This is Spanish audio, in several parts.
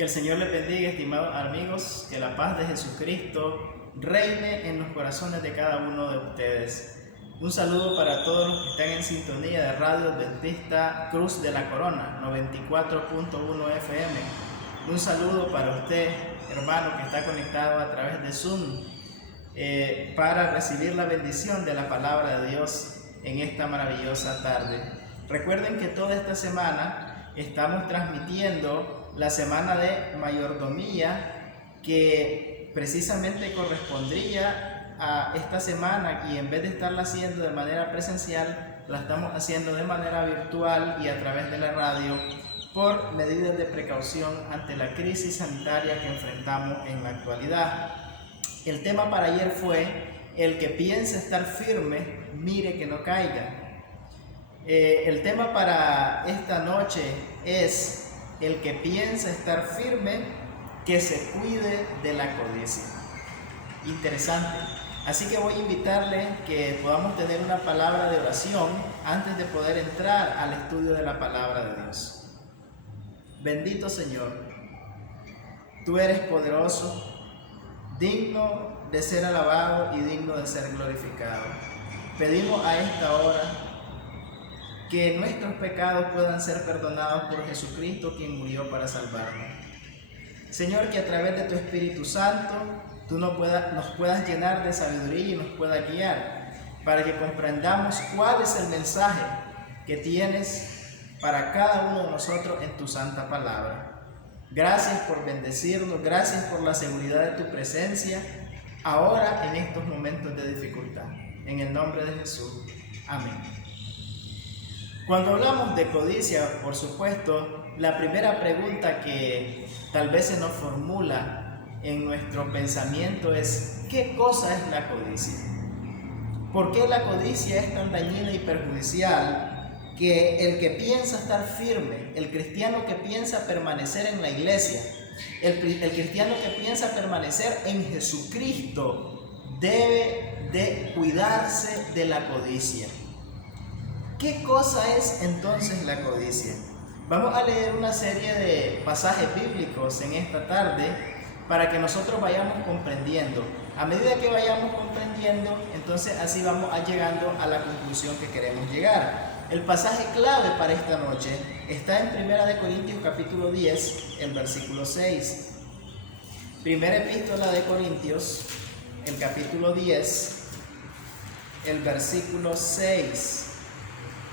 Que el Señor les bendiga, estimados amigos, que la paz de Jesucristo reine en los corazones de cada uno de ustedes. Un saludo para todos los que están en sintonía de Radio Adventista Cruz de la Corona, 94.1 FM. Un saludo para usted, hermano, que está conectado a través de Zoom, para recibir la bendición de la palabra de Dios en esta maravillosa tarde. Recuerden que toda esta semana estamos transmitiendo la semana de mayordomía, que precisamente correspondría a esta semana, y en vez de estarla haciendo de manera presencial, la estamos haciendo de manera virtual y a través de la radio, por medidas de precaución ante la crisis sanitaria que enfrentamos en la actualidad. El tema para ayer fue: el que piensa estar firme, mire que no caiga. El tema para esta noche es: el que piensa estar firme, que se cuide de la codicia. Interesante. Así que voy a invitarle que podamos tener una palabra de oración antes de poder entrar al estudio de la palabra de Dios. Bendito Señor, tú eres poderoso, digno de ser alabado y digno de ser glorificado. Pedimos a esta hora que nuestros pecados puedan ser perdonados por Jesucristo, quien murió para salvarnos. Señor, que a través de tu Espíritu Santo tú nos puedas llenar de sabiduría y nos puedas guiar, para que comprendamos cuál es el mensaje que tienes para cada uno de nosotros en tu santa palabra. Gracias por bendecirnos, gracias por la seguridad de tu presencia, ahora en estos momentos de dificultad. En el nombre de Jesús. Amén. Cuando hablamos de codicia, por supuesto, la primera pregunta que tal vez se nos formula en nuestro pensamiento es: ¿qué cosa es la codicia? ¿Por qué la codicia es tan dañina y perjudicial que el que piensa estar firme, el cristiano que piensa permanecer en la iglesia, el cristiano que piensa permanecer en Jesucristo, debe de cuidarse de la codicia? ¿Qué cosa es entonces la codicia? Vamos a leer una serie de pasajes bíblicos en esta tarde para que nosotros vayamos comprendiendo. A medida que vayamos comprendiendo, entonces así vamos llegando a la conclusión que queremos llegar. El pasaje clave para esta noche está en 1 Corintios capítulo 10, el versículo 6. Primera epístola de Corintios, el capítulo 10, el versículo 6.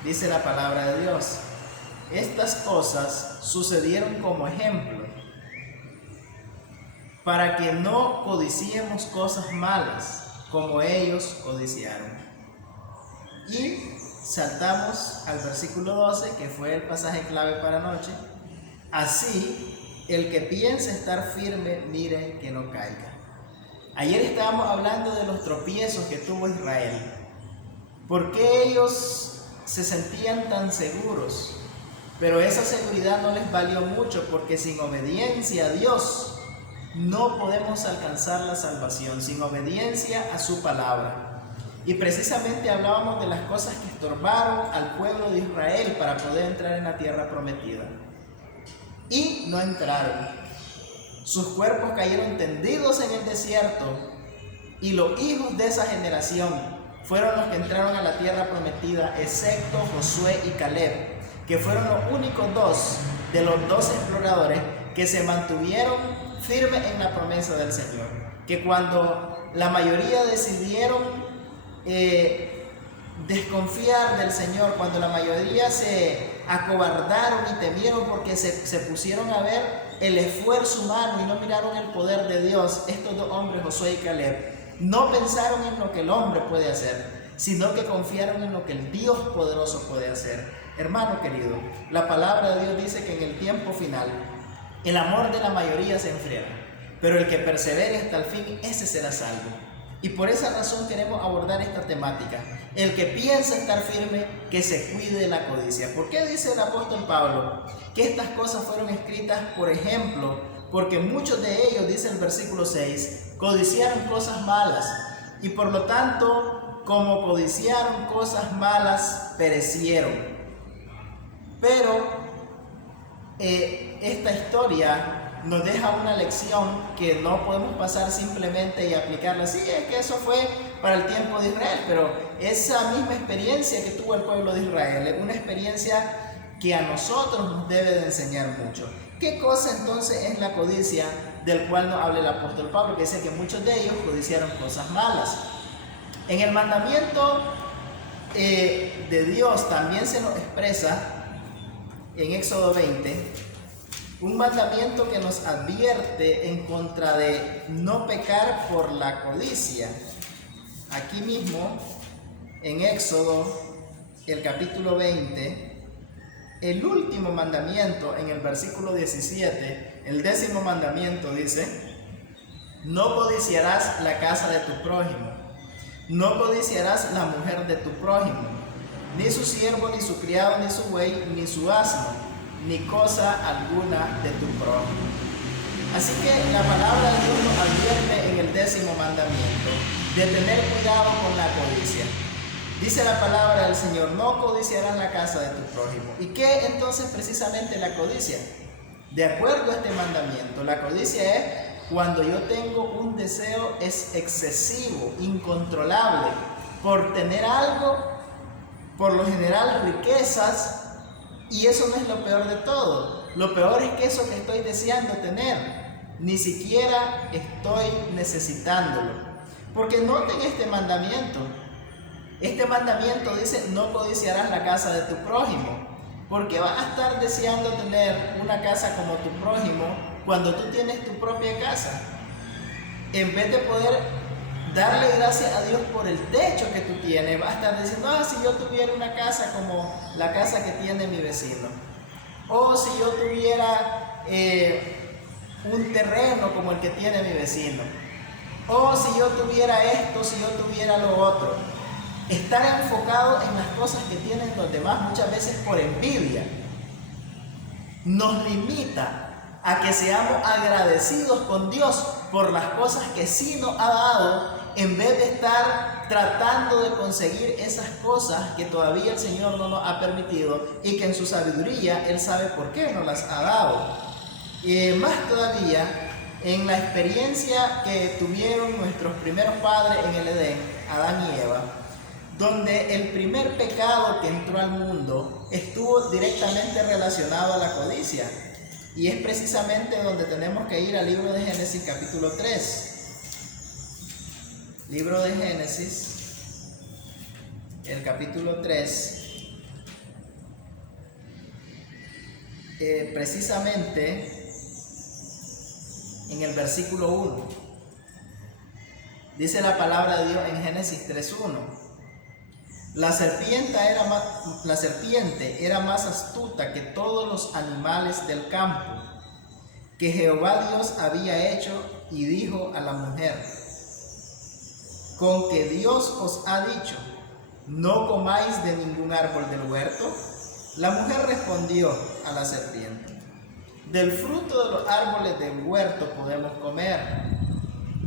Dice la palabra de Dios: estas cosas sucedieron como ejemplo, para que no codiciemos cosas malas como ellos codiciaron. Y saltamos al versículo 12, que fue el pasaje clave para anoche. Así, el que piensa estar firme, mire que no caiga. Ayer estábamos hablando de los tropiezos que tuvo Israel. ¿Por qué ellos se sentían tan seguros? Pero esa seguridad no les valió mucho, porque sin obediencia a Dios no podemos alcanzar la salvación, sin obediencia a su palabra. Y precisamente hablábamos de las cosas que estorbaron al pueblo de Israel para poder entrar en la tierra prometida. Y no entraron. Sus cuerpos cayeron tendidos en el desierto, y los hijos de esa generación fueron los que entraron a la tierra prometida, excepto Josué y Caleb, que fueron los únicos dos de los 12 exploradores que se mantuvieron firmes en la promesa del Señor. Que cuando la mayoría decidieron desconfiar del Señor, cuando la mayoría se acobardaron y temieron porque se pusieron a ver el esfuerzo humano y no miraron el poder de Dios, estos dos hombres, Josué y Caleb, no pensaron en lo que el hombre puede hacer, sino que confiaron en lo que el Dios poderoso puede hacer. Hermano querido, la palabra de Dios dice que en el tiempo final el amor de la mayoría se enfriará, pero el que persevere hasta el fin, ese será salvo. Y por esa razón queremos abordar esta temática: el que piensa estar firme, que se cuide de la codicia. ¿Por qué dice el apóstol Pablo que estas cosas fueron escritas por ejemplo? Porque muchos de ellos, dice el versículo 6, codiciaron cosas malas, y por lo tanto, como codiciaron cosas malas, perecieron. Pero esta historia nos deja una lección que no podemos pasar simplemente y aplicarla. Sí, es que eso fue para el tiempo de Israel, pero esa misma experiencia que tuvo el pueblo de Israel es una experiencia que a nosotros nos debe de enseñar mucho. ¿Qué cosa entonces es la codicia del cual nos habla el apóstol Pablo? Que dice que muchos de ellos codiciaron cosas malas. En el mandamiento de Dios también se nos expresa en Éxodo 20 un mandamiento que nos advierte en contra de no pecar por la codicia. Aquí mismo en Éxodo, el capítulo 20, el último mandamiento, en el versículo 17, el 10º mandamiento dice: no codiciarás la casa de tu prójimo, no codiciarás la mujer de tu prójimo, ni su siervo, ni su criado, ni su buey, ni su asno, ni cosa alguna de tu prójimo. Así que la palabra de Dios nos advierte en el 10º mandamiento de tener cuidado con la codicia. Dice la palabra del Señor: no codiciarás la casa de tu prójimo. ¿Y qué entonces precisamente la codicia? De acuerdo a este mandamiento, la codicia es cuando yo tengo un deseo excesivo, incontrolable, por tener algo, por lo general riquezas, y eso no es lo peor de todo. Lo peor es que eso que estoy deseando tener, ni siquiera estoy necesitándolo. Porque noten este mandamiento. Este mandamiento dice: no codiciarás la casa de tu prójimo. ¿Por qué vas a estar deseando tener una casa como tu prójimo cuando tú tienes tu propia casa? En vez de poder darle gracias a Dios por el techo que tú tienes, vas a estar diciendo: si yo tuviera una casa como la casa que tiene mi vecino, o si yo tuviera un terreno como el que tiene mi vecino, o si yo tuviera esto, si yo tuviera lo otro. Estar enfocado en las cosas que tienen los demás, muchas veces por envidia, nos limita a que seamos agradecidos con Dios por las cosas que sí nos ha dado, en vez de estar tratando de conseguir esas cosas que todavía el Señor no nos ha permitido y que en su sabiduría Él sabe por qué nos las ha dado. Más todavía, en la experiencia que tuvieron nuestros primeros padres en el Edén, Adán y Eva, donde el primer pecado que entró al mundo estuvo directamente relacionado a la codicia. Y es precisamente donde tenemos que ir al libro de Génesis capítulo 3. Libro de Génesis, el capítulo 3. Precisamente en el versículo 1. Dice la palabra de Dios en Génesis 3:1. La serpiente era más astuta que todos los animales del campo que Jehová Dios había hecho, y dijo a la mujer: ¿con que Dios os ha dicho, no comáis de ningún árbol del huerto? La mujer respondió a la serpiente: del fruto de los árboles del huerto podemos comer,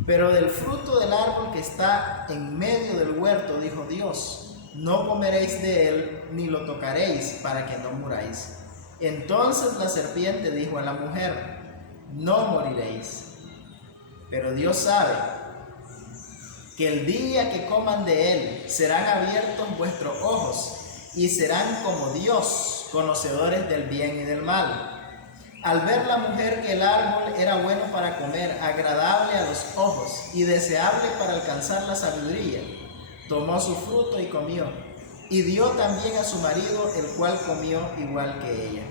pero del fruto del árbol que está en medio del huerto, dijo Dios, no comeréis de él, ni lo tocaréis, para que no muráis. Entonces la serpiente dijo a la mujer: no moriréis. Pero Dios sabe que el día que coman de él, serán abiertos vuestros ojos, y serán como Dios, conocedores del bien y del mal. Al ver la mujer que el árbol era bueno para comer, agradable a los ojos, y deseable para alcanzar la sabiduría, tomó su fruto y comió, y dio también a su marido, el cual comió igual que ella.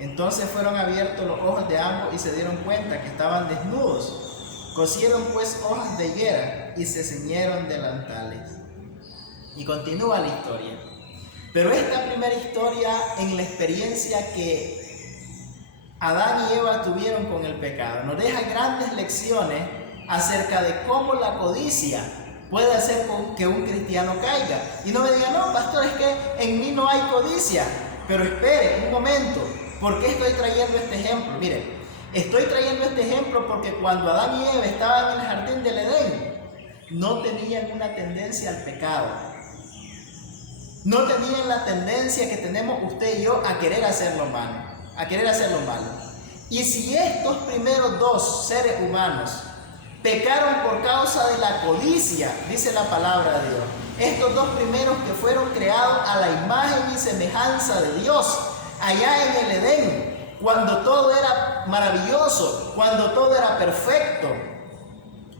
Entonces fueron abiertos los ojos de ambos y se dieron cuenta que estaban desnudos. Cosieron pues hojas de higuera y se ciñeron delantales. Y continúa la historia. Pero esta primera historia, en la experiencia que Adán y Eva tuvieron con el pecado, nos deja grandes lecciones acerca de cómo la codicia puede hacer que un cristiano caiga. Y no me diga: no, pastor, es que en mí no hay codicia. Pero espere un momento, ¿por qué estoy trayendo este ejemplo? Mire, estoy trayendo este ejemplo porque cuando Adán y Eva estaban en el jardín del Edén, no tenían una tendencia al pecado. No tenían la tendencia que tenemos usted y yo a querer hacer lo malo. Y si estos primeros dos seres humanos pecaron por causa de la codicia, dice la palabra de Dios, estos dos primeros que fueron creados a la imagen y semejanza de Dios, allá en el Edén, cuando todo era maravilloso, cuando todo era perfecto,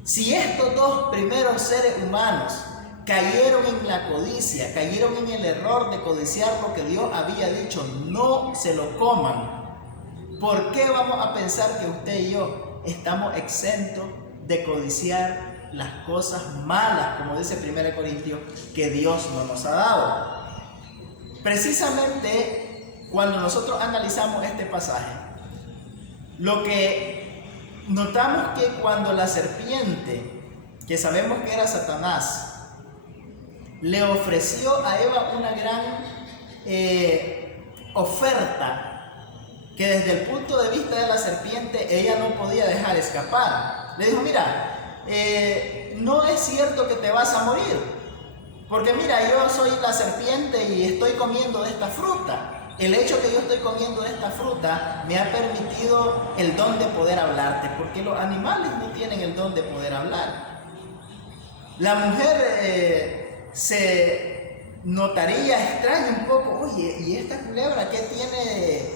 si estos dos primeros seres humanos cayeron en la codicia, cayeron en el error de codiciar lo que Dios había dicho, no se lo coman, ¿por qué vamos a pensar que usted y yo estamos exentos de codiciar las cosas malas, como dice 1 Corintios, que Dios no nos ha dado? Precisamente cuando nosotros analizamos este pasaje, lo que notamos que cuando la serpiente, que sabemos que era Satanás, le ofreció a Eva una gran oferta, que desde el punto de vista de la serpiente ella no podía dejar escapar. Le dijo, mira, no es cierto que te vas a morir, porque mira, yo soy la serpiente y estoy comiendo de esta fruta. El hecho que yo estoy comiendo de esta fruta me ha permitido el don de poder hablarte, porque los animales no tienen el don de poder hablar. La mujer se notaría extraña un poco, oye, ¿y esta culebra qué tiene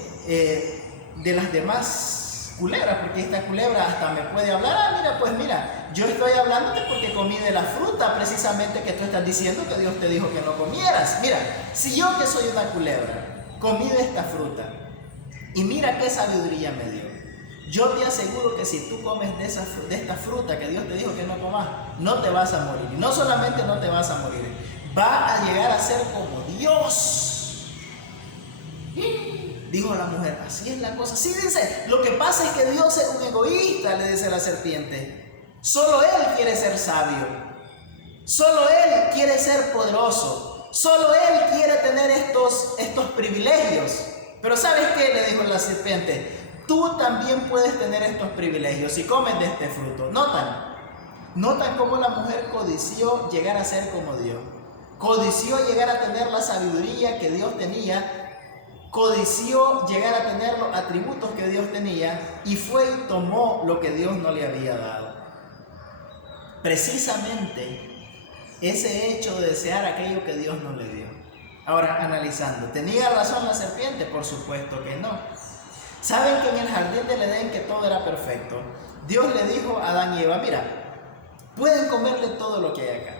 de las demás culebras? Porque esta culebra hasta me puede hablar. Mira, pues mira, yo estoy hablándote porque comí de la fruta precisamente que tú estás diciendo que Dios te dijo que no comieras. Mira, si yo que soy una culebra comí de esta fruta y mira qué sabiduría me dio, yo te aseguro que si tú comes de esta fruta que Dios te dijo que no comas, no te vas a morir. Y no solamente no te vas a morir, va a llegar a ser como Dios. Dijo la mujer, así es la cosa. Sí, dice, lo que pasa es que Dios es un egoísta, le dice la serpiente. Solo Él quiere ser sabio. Solo Él quiere ser poderoso. Solo Él quiere tener estos privilegios. Pero ¿sabes qué? Le dijo la serpiente. Tú también puedes tener estos privilegios si comes de este fruto. Notan cómo la mujer codició llegar a ser como Dios. Codició llegar a tener la sabiduría que Dios tenía. Codició llegar a tener los atributos que Dios tenía y fue y tomó lo que Dios no le había dado. Precisamente ese hecho de desear aquello que Dios no le dio. Ahora, analizando, ¿tenía razón la serpiente? Por supuesto que no. ¿Saben que en el jardín del Edén, que todo era perfecto, Dios le dijo a Adán y Eva, mira, pueden comerle todo lo que hay acá?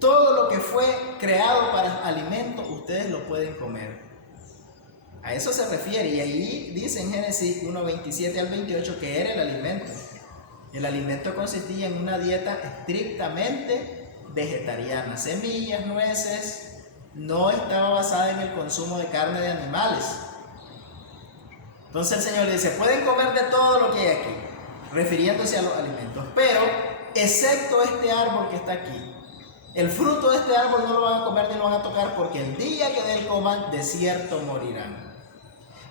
Todo lo que fue creado para alimento, ustedes lo pueden comer. A eso se refiere, y ahí dice en Génesis 1:27 al 28 que era el alimento. El alimento consistía en una dieta estrictamente vegetariana, semillas, nueces, no estaba basada en el consumo de carne de animales. Entonces el Señor le dice, pueden comer de todo lo que hay aquí, refiriéndose a los alimentos, pero excepto este árbol que está aquí. El fruto de este árbol no lo van a comer ni lo van a tocar, porque el día que de él coman, de cierto morirán.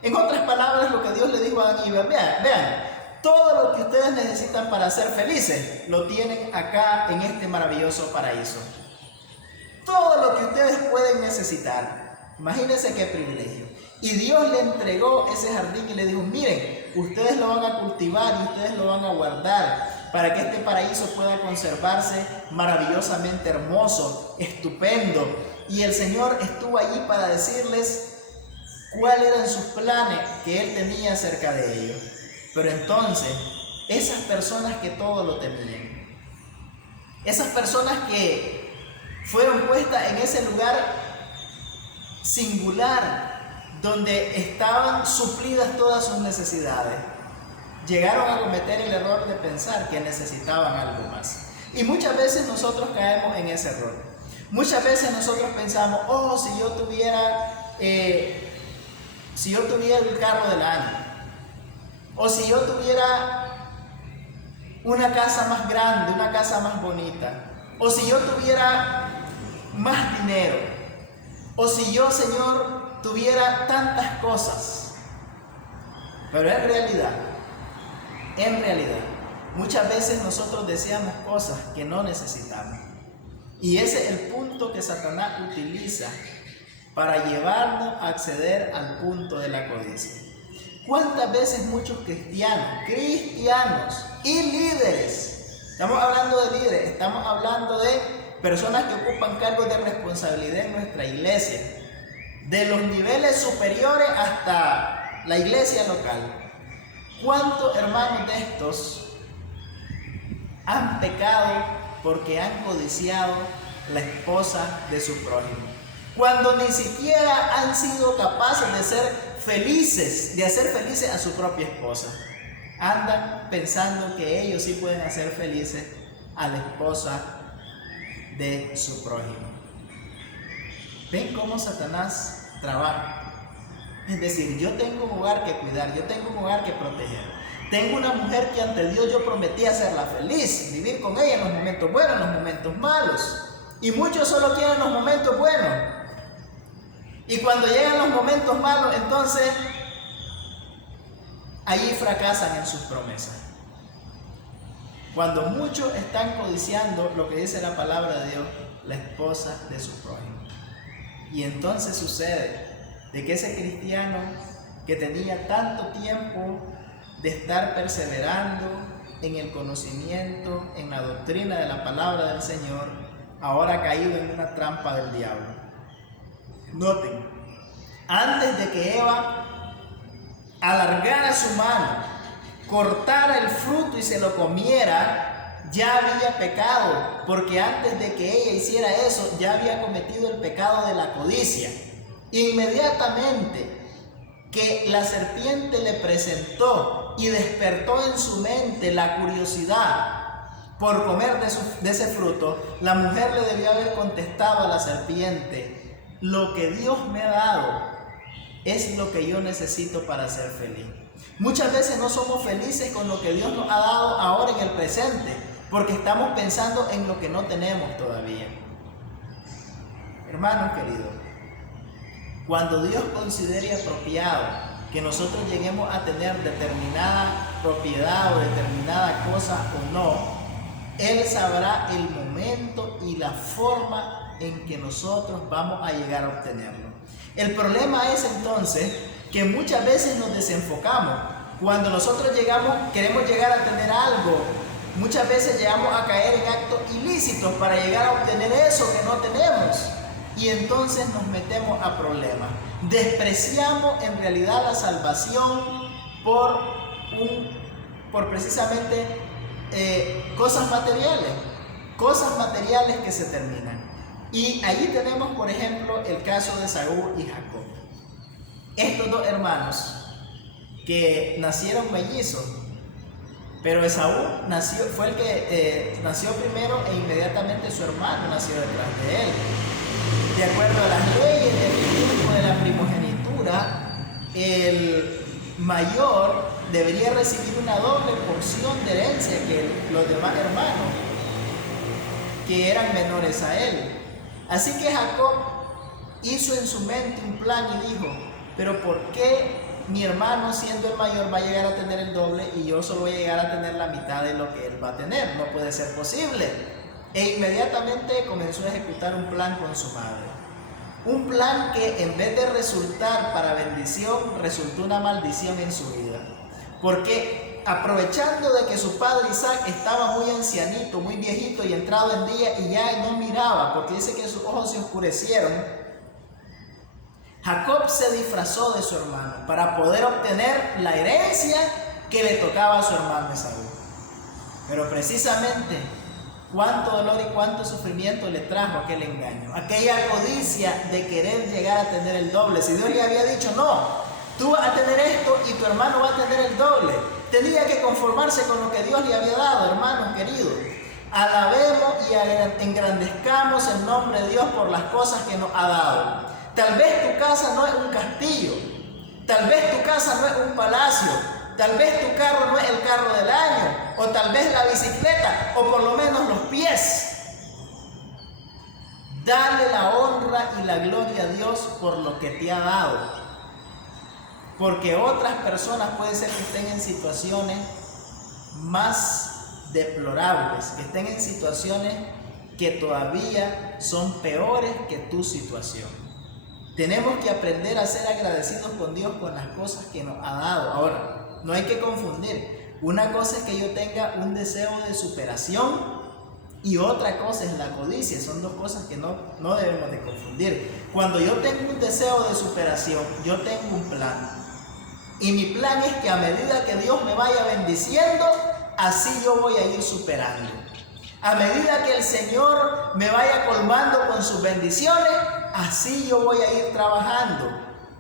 En otras palabras, lo que Dios le dijo a Adán y Eva, vean, todo lo que ustedes necesitan para ser felices, lo tienen acá en este maravilloso paraíso. Todo lo que ustedes pueden necesitar. Imagínense qué privilegio. Y Dios le entregó ese jardín y le dijo, miren, ustedes lo van a cultivar y ustedes lo van a guardar para que este paraíso pueda conservarse maravillosamente hermoso, estupendo. Y el Señor estuvo allí para decirles cuáles eran sus planes que Él tenía acerca de ellos. Pero entonces, esas personas que todo lo temían, esas personas que fueron puestas en ese lugar singular, donde estaban suplidas todas sus necesidades, llegaron a cometer el error de pensar que necesitaban algo más. Y muchas veces nosotros caemos en ese error. Muchas veces nosotros pensamos, oh, si yo tuviera el carro del año, o si yo tuviera una casa más grande, una casa más bonita, o si yo tuviera más dinero, o si yo, Señor, tuviera tantas cosas. Pero en realidad, muchas veces nosotros deseamos cosas que no necesitamos. Y ese es el punto que Satanás utiliza para llevarnos a acceder al punto de la codicia. ¿Cuántas veces muchos cristianos y líderes, estamos hablando de líderes, estamos hablando de personas que ocupan cargos de responsabilidad en nuestra iglesia, de los niveles superiores hasta la iglesia local? ¿Cuántos hermanos de estos han pecado porque han codiciado la esposa de su prójimo? Cuando ni siquiera han sido capaces de ser felices, de hacer felices a su propia esposa. Andan pensando que ellos sí pueden hacer felices a la esposa de su prójimo. ¿Ven cómo Satanás trabaja? Es decir, yo tengo un hogar que cuidar, yo tengo un hogar que proteger. Tengo una mujer que ante Dios yo prometí hacerla feliz, vivir con ella en los momentos buenos, en los momentos malos. Y muchos solo quieren los momentos buenos. Y cuando llegan los momentos malos, entonces allí fracasan en sus promesas. Cuando muchos están codiciando lo que dice la palabra de Dios, la esposa de su prójimo. Y entonces sucede de que ese cristiano que tenía tanto tiempo de estar perseverando en el conocimiento, en la doctrina de la palabra del Señor, ahora ha caído en una trampa del diablo. Noten, antes de que Eva alargara su mano, cortara el fruto y se lo comiera, ya había pecado, porque antes de que ella hiciera eso, ya había cometido el pecado de la codicia. Inmediatamente que la serpiente le presentó y despertó en su mente la curiosidad por comer de ese fruto, la mujer le debió haber contestado a la serpiente: lo que Dios me ha dado es lo que yo necesito para ser feliz. Muchas veces no somos felices con lo que Dios nos ha dado ahora en el presente, porque estamos pensando en lo que no tenemos todavía. Hermanos queridos, cuando Dios considere apropiado que nosotros lleguemos a tener determinada propiedad o determinada cosa o no, Él sabrá el momento y la forma en que nosotros vamos a llegar a obtenerlo. El problema es entonces que muchas veces nos desenfocamos. Cuando nosotros queremos llegar a tener algo, muchas veces llegamos a caer en actos ilícitos para llegar a obtener eso que no tenemos. Y entonces nos metemos a problemas. Despreciamos en realidad la salvación por precisamente cosas materiales que se terminan. Y allí tenemos, por ejemplo, el caso de Esaú y Jacob. Estos dos hermanos que nacieron mellizos, pero Esaú fue el que nació primero e inmediatamente su hermano nació detrás de él. De acuerdo a las leyes del tiempo de la primogenitura, el mayor debería recibir una doble porción de herencia que los demás hermanos que eran menores a él. Así que Jacob hizo en su mente un plan y dijo: pero ¿por qué mi hermano, siendo el mayor, va a llegar a tener el doble y yo solo voy a llegar a tener la mitad de lo que él va a tener? No puede ser posible. E inmediatamente comenzó a ejecutar un plan con su madre. Un plan que en vez de resultar para bendición, resultó una maldición en su vida. Porque aprovechando de que su padre Isaac estaba muy ancianito, muy viejito y entrado en día y ya no miraba, porque dice que sus ojos se oscurecieron, Jacob se disfrazó de su hermano para poder obtener la herencia que le tocaba a su hermano Esaú. Pero precisamente, cuánto dolor y cuánto sufrimiento le trajo aquel engaño, aquella codicia de querer llegar a tener el doble. Si Dios le había dicho: no, tú vas a tener esto y tu hermano va a tener el doble, tenía que conformarse con lo que Dios le había dado. Hermanos queridos, alabemos y engrandezcamos el nombre de Dios por las cosas que nos ha dado. Tal vez tu casa no es un castillo, tal vez tu casa no es un palacio, tal vez tu carro no es el carro del año, o tal vez la bicicleta, o por lo menos los pies. Dale la honra y la gloria a Dios por lo que te ha dado. Porque otras personas puede ser que estén en situaciones más deplorables, que estén en situaciones que todavía son peores que tu situación. Tenemos que aprender a ser agradecidos con Dios con las cosas que nos ha dado. Ahora, no hay que confundir. Una cosa es que yo tenga un deseo de superación y otra cosa es la codicia. Son dos cosas que no debemos de confundir. Cuando yo tengo un deseo de superación, yo tengo un plan. Y mi plan es que a medida que Dios me vaya bendiciendo, así yo voy a ir superando. A medida que el Señor me vaya colmando con sus bendiciones, así yo voy a ir trabajando.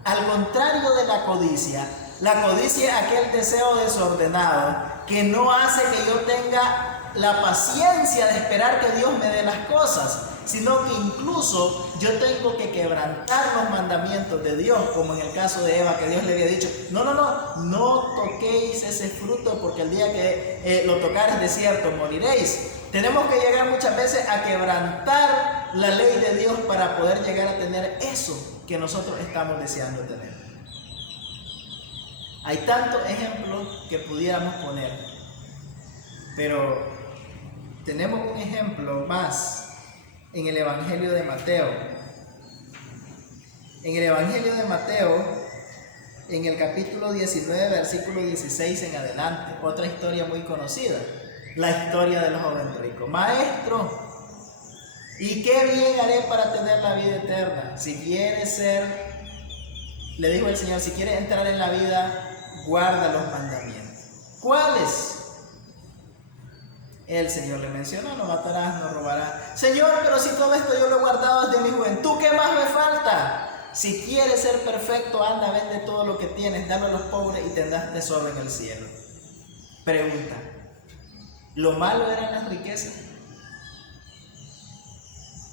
Al contrario de la codicia es aquel deseo desordenado que no hace que yo tenga la paciencia de esperar que Dios me dé las cosas, sino que incluso yo tengo que quebrantar los mandamientos de Dios, como en el caso de Eva, que Dios le había dicho, no toquéis ese fruto porque el día que lo tocares de cierto moriréis. Tenemos que llegar muchas veces a quebrantar la ley de Dios para poder llegar a tener eso que nosotros estamos deseando tener. Hay tantos ejemplos que pudiéramos poner, pero tenemos un ejemplo más en el Evangelio de Mateo. En el Evangelio de Mateo, en el capítulo 19, versículo 16 en adelante, otra historia muy conocida, la historia del joven rico. Maestro, ¿y qué bien haré para tener la vida eterna? Si quieres le dijo el Señor, si quieres entrar en la vida, guarda los mandamientos. ¿Cuáles? El Señor le mencionó, no matarás, no robarás. Señor, pero si todo esto yo lo he guardado desde mi juventud, ¿qué más me falta? Si quieres ser perfecto, anda, vende todo lo que tienes, dalo a los pobres y tendrás tesoro en el cielo. Pregunta, ¿lo malo eran las riquezas?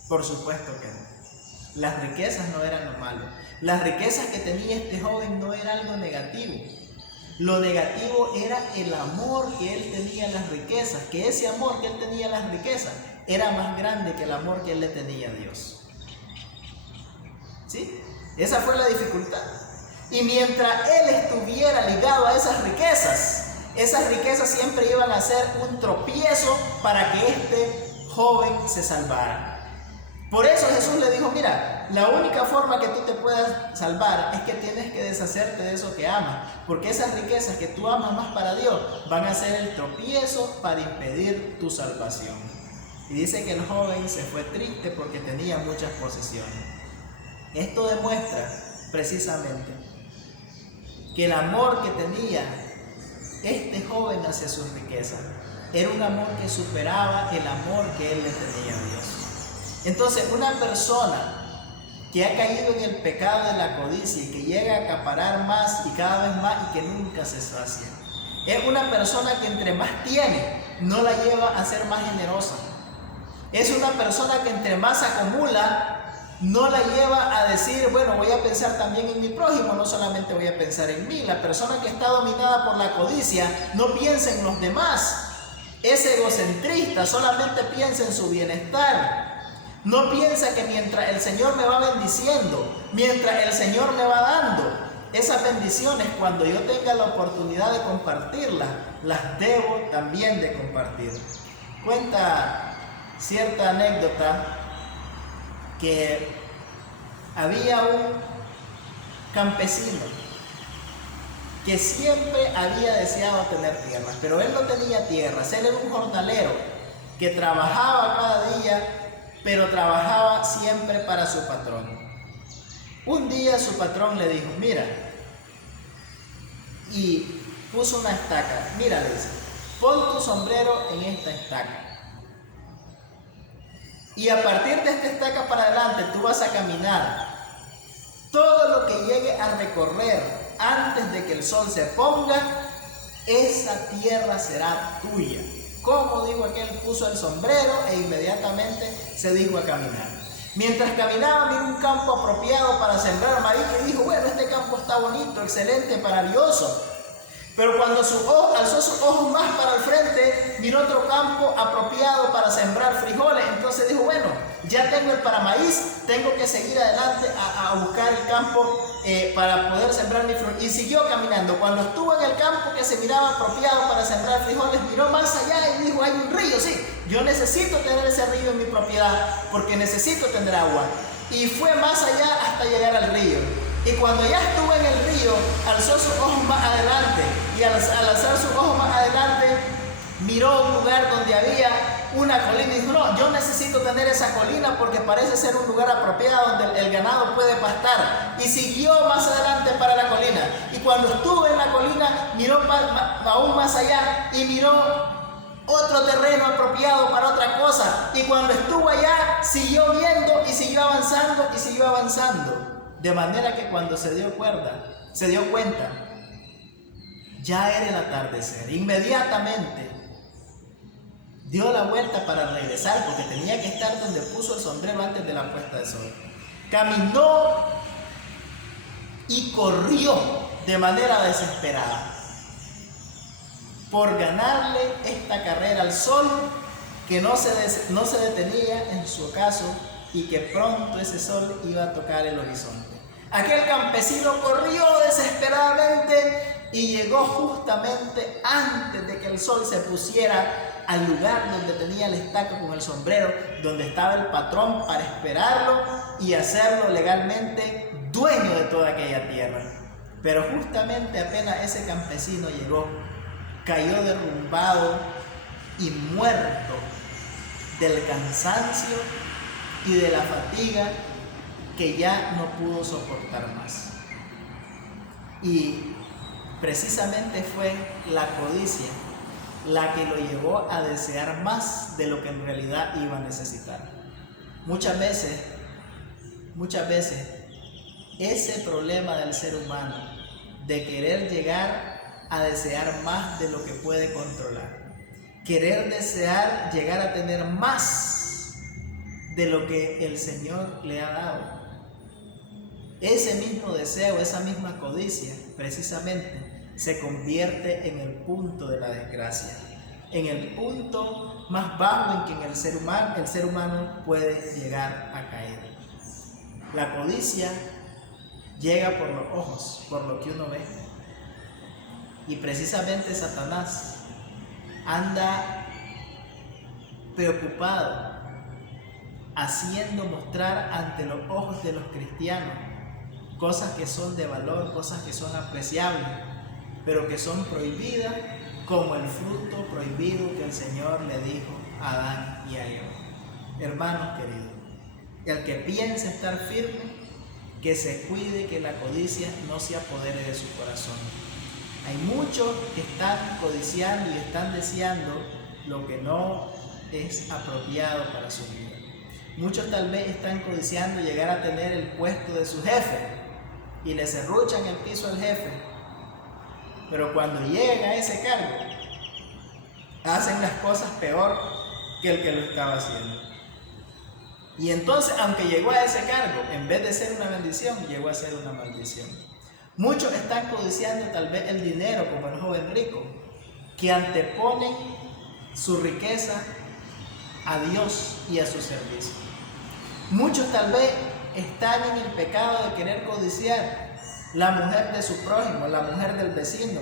Por supuesto que no. Las riquezas no eran lo malo. Las riquezas que tenía este joven no era algo negativo. Lo negativo era el amor que él tenía a las riquezas, que ese amor que él tenía a las riquezas era más grande que el amor que él le tenía a Dios. ¿Sí? Esa fue la dificultad. Y mientras él estuviera ligado a esas riquezas siempre iban a ser un tropiezo para que este joven se salvara. Por eso Jesús le dijo, mira, la única forma que tú te puedas salvar es que tienes que deshacerte de eso que amas, porque esas riquezas que tú amas más para Dios van a ser el tropiezo para impedir tu salvación. Y dice que el joven se fue triste porque tenía muchas posesiones. Esto demuestra precisamente que el amor que tenía este joven hacia sus riquezas era un amor que superaba el amor que él le tenía a Dios. Entonces, una persona que ha caído en el pecado de la codicia y que llega a acaparar más y cada vez más y que nunca se sacia, es una persona que entre más tiene, no la lleva a ser más generosa. Es una persona que entre más acumula, no la lleva a decir, bueno, voy a pensar también en mi prójimo, no solamente voy a pensar en mí. La persona que está dominada por la codicia no piensa en los demás. Es egocentrista, solamente piensa en su bienestar. No piensa que mientras el Señor me va bendiciendo, mientras el Señor me va dando esas bendiciones, cuando yo tenga la oportunidad de compartirlas, las debo también de compartir. Cuenta cierta anécdota que había un campesino que siempre había deseado tener tierras, pero él no tenía tierras. Él era un jornalero que trabajaba cada día, pero trabajaba siempre para su patrón. Un día su patrón le dijo, mira, y puso una estaca, mira, le dice, pon tu sombrero en esta estaca. Y a partir de esta estaca para adelante tú vas a caminar. Todo lo que llegue a recorrer antes de que el sol se ponga, esa tierra será tuya. Como dijo aquel, puso el sombrero e inmediatamente se dijo a caminar. Mientras caminaba, miró un campo apropiado para sembrar maíz y dijo, bueno, este campo está bonito, excelente, maravilloso. Pero cuando alzó sus ojos más para el frente, miró otro campo apropiado para sembrar frijoles. Entonces dijo, bueno, ya tengo el para maíz, tengo que seguir adelante a buscar el campo para poder sembrar mi frijol. Y siguió caminando. Cuando estuvo en el campo que se miraba apropiado para sembrar frijoles, miró más allá y dijo, hay un río, sí, yo necesito tener ese río en mi propiedad porque necesito tener agua. y fue más allá hasta llegar al río. Y cuando ya estuvo en el río, alzó sus ojos más adelante, y al alzar sus ojos más adelante, miró un lugar donde había una colina y dijo: no, yo necesito tener esa colina porque parece ser un lugar apropiado donde el ganado puede pastar. Y siguió más adelante para la colina, y cuando estuvo en la colina miró aún más allá y miró otro terreno apropiado para otra cosa, y cuando estuvo allá siguió viendo y siguió avanzando y siguió avanzando, de manera que cuando se dio cuenta ya era el atardecer. Inmediatamente dio la vuelta para regresar, porque tenía que estar donde puso el sombrero antes de la puesta de sol. Caminó y corrió de manera desesperada por ganarle esta carrera al sol, que no se detenía en su ocaso, y que pronto ese sol iba a tocar el horizonte. Aquel campesino corrió desesperadamente y llegó justamente antes de que el sol se pusiera al lugar donde tenía el estaca con el sombrero, donde estaba el patrón para esperarlo y hacerlo legalmente dueño de toda aquella tierra. Pero justamente apenas ese campesino llegó, cayó derrumbado y muerto del cansancio y de la fatiga, que ya no pudo soportar más. Y precisamente fue la codicia la que lo llevó a desear más de lo que en realidad iba a necesitar. Muchas veces, ese problema del ser humano de querer llegar a desear más de lo que puede controlar, querer desear llegar a tener más de lo que el Señor le ha dado, ese mismo deseo, esa misma codicia, precisamente se convierte en el punto de la desgracia, en el punto más bajo en que el ser humano puede llegar a caer. La codicia llega por los ojos, por lo que uno ve. Y precisamente Satanás anda preocupado, haciendo mostrar ante los ojos de los cristianos cosas que son de valor, cosas que son apreciables, pero que son prohibidas, como el fruto prohibido que el Señor le dijo a Adán y a Eva. Hermanos queridos, el que piense estar firme, que se cuide que la codicia no se apodere de su corazón. Hay muchos que están codiciando y están deseando lo que no es apropiado para su vida. Muchos tal vez están codiciando llegar a tener el puesto de su jefe y le serruchan el piso al jefe, pero cuando llegan a ese cargo hacen las cosas peor que el que lo estaba haciendo. Y entonces, aunque llegó a ese cargo, en vez de ser una bendición, llegó a ser una maldición. Muchos están codiciando tal vez el dinero, como el joven rico, que anteponen su riqueza a Dios y a su servicio. Muchos tal vez están en el pecado de querer codiciar la mujer de su prójimo, la mujer del vecino,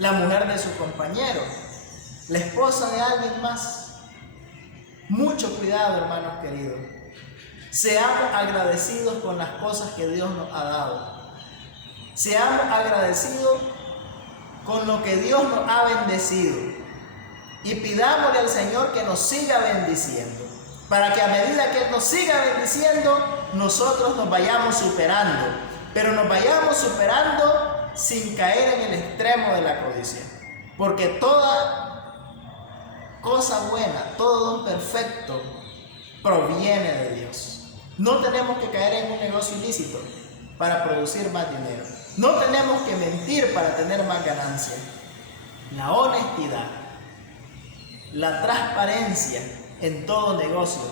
la mujer de su compañero, la esposa de alguien más. Mucho cuidado, hermanos queridos. Seamos agradecidos con las cosas que Dios nos ha dado. Seamos agradecidos con lo que Dios nos ha bendecido. Y pidámosle al Señor que nos siga bendiciendo, para que a medida que Él nos siga bendiciendo, nosotros nos vayamos superando. Pero nos vayamos superando sin caer en el extremo de la codicia. Porque toda cosa buena, todo don perfecto proviene de Dios. No tenemos que caer en un negocio ilícito para producir más dinero. No tenemos que mentir para tener más ganancia. La honestidad, la transparencia en todo negocio,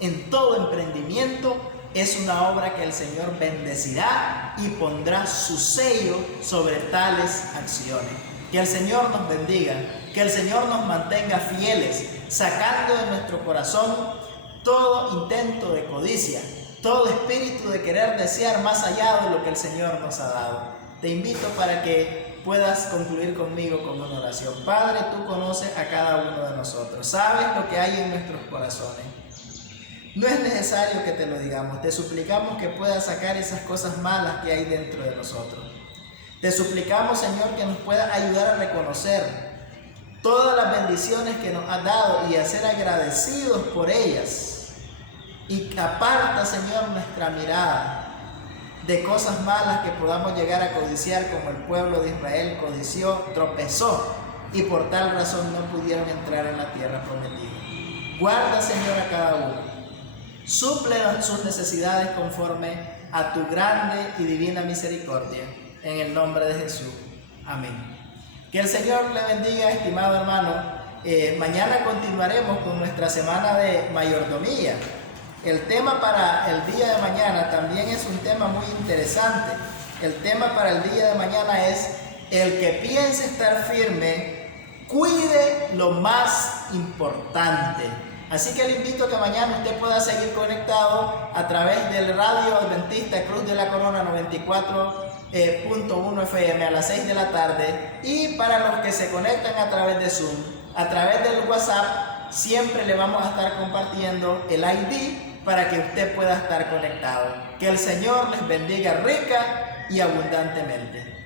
en todo emprendimiento, es una obra que el Señor bendecirá y pondrá su sello sobre tales acciones. Que el Señor nos bendiga, que el Señor nos mantenga fieles, sacando de nuestro corazón todo intento de codicia, todo espíritu de querer desear más allá de lo que el Señor nos ha dado. Te invito para que puedas concluir conmigo con una oración. Padre, tú conoces a cada uno de nosotros, sabes lo que hay en nuestros corazones. No es necesario que te lo digamos, te suplicamos que puedas sacar esas cosas malas que hay dentro de nosotros. Te suplicamos, Señor, que nos puedas ayudar a reconocer todas las bendiciones que nos has dado y a ser agradecidos por ellas. Y aparta, Señor, nuestra mirada de cosas malas que podamos llegar a codiciar, como el pueblo de Israel codició, tropezó y por tal razón no pudieron entrar en la tierra prometida. Guarda, Señor, a cada uno. Suple sus necesidades conforme a tu grande y divina misericordia. En el nombre de Jesús. Amén. Que el Señor le bendiga, estimado hermano. Mañana continuaremos con nuestra semana de mayordomía. El tema para el día de mañana también es un tema muy interesante. El tema para el día de mañana es: el que piense estar firme, cuide lo más importante. Así que le invito a que mañana usted pueda seguir conectado a través del Radio Adventista Cruz de la Corona 94.1 FM a las 6 de la tarde. Y para los que se conectan a través de Zoom, a través del WhatsApp, siempre le vamos a estar compartiendo el ID para que usted pueda estar conectado. Que el Señor les bendiga rica y abundantemente.